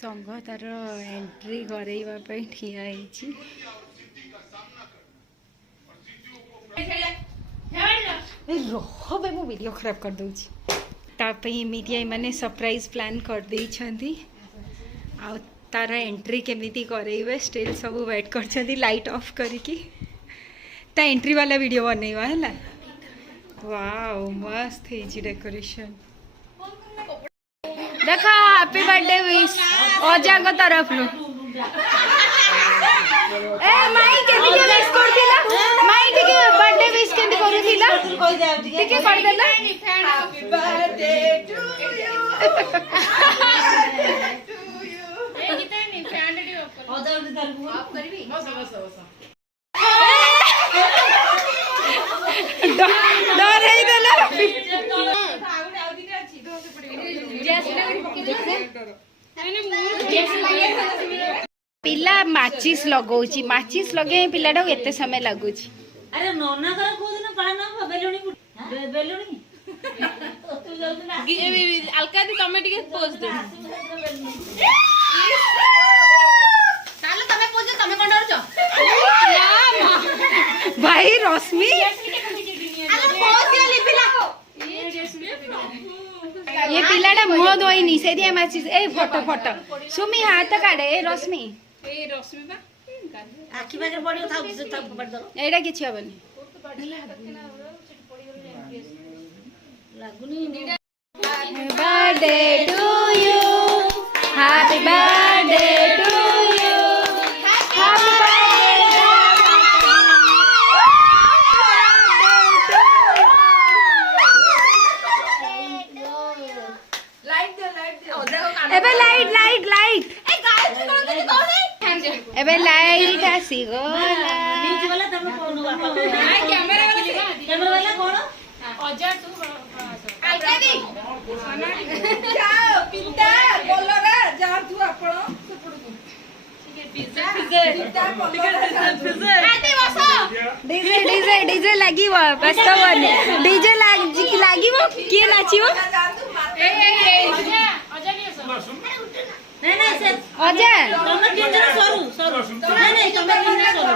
संघ तार एंट्री करवाई ठिया रहे मो वीडियो खराब कर दूची मीडिया मैंने सरप्राइज प्लान कर देइछंती आ तार एंट्री केमिति करइबे स्टिल सब वेट कर लाइट ऑफ करके ता एंट्री वाला वीडियो बनइबा हैला। वाओ मस्त है डेकोरेशन देखा हैप्पी बर्थडे विश अजा को तरफ लो ए माई केमिति विश करथिला माई ठीक बर्थडे विश केमिति करूथिला ठीक है कर देला happy birthday to U A Gita नहीं फैन रेडी ऑफ करबी बस डर है देला पिला माचिस लगौची माचिस लगे पिलाटा एते समय लगुची अरे नोना कर को दिन पाना बेलुनी बेलुनी अलका दी कमेटी के पोज दे सालो तमे पोज तमे कोन डर छ भाई रश्मि अरे पोज के लिपिला ये पिलाटा मुह धोइनी से दिया माचिस ए फोटो फोटो सुमी हाथ काढे ए रश्मि बा आखी बागे पडियो था पड़ दो एडा किछि हबनी लागुनी birthday to you happy birthday to you happy एबे लाइट लाइट लाइट ए गाइस कोन एबे लाइट आसी गोला नीचे वाला तब फोन हुआ कैमरा वाला कौन अजय तू अलका दी जाओ पिता बोलो रे जा तू आपण डीजे डीजे डीजे लगी वास्तव डीजे लागिवो किए नाचिवो नहीं नहीं से अजय तुम तीन जन सरू नहीं नहीं तुम तीन जन सरू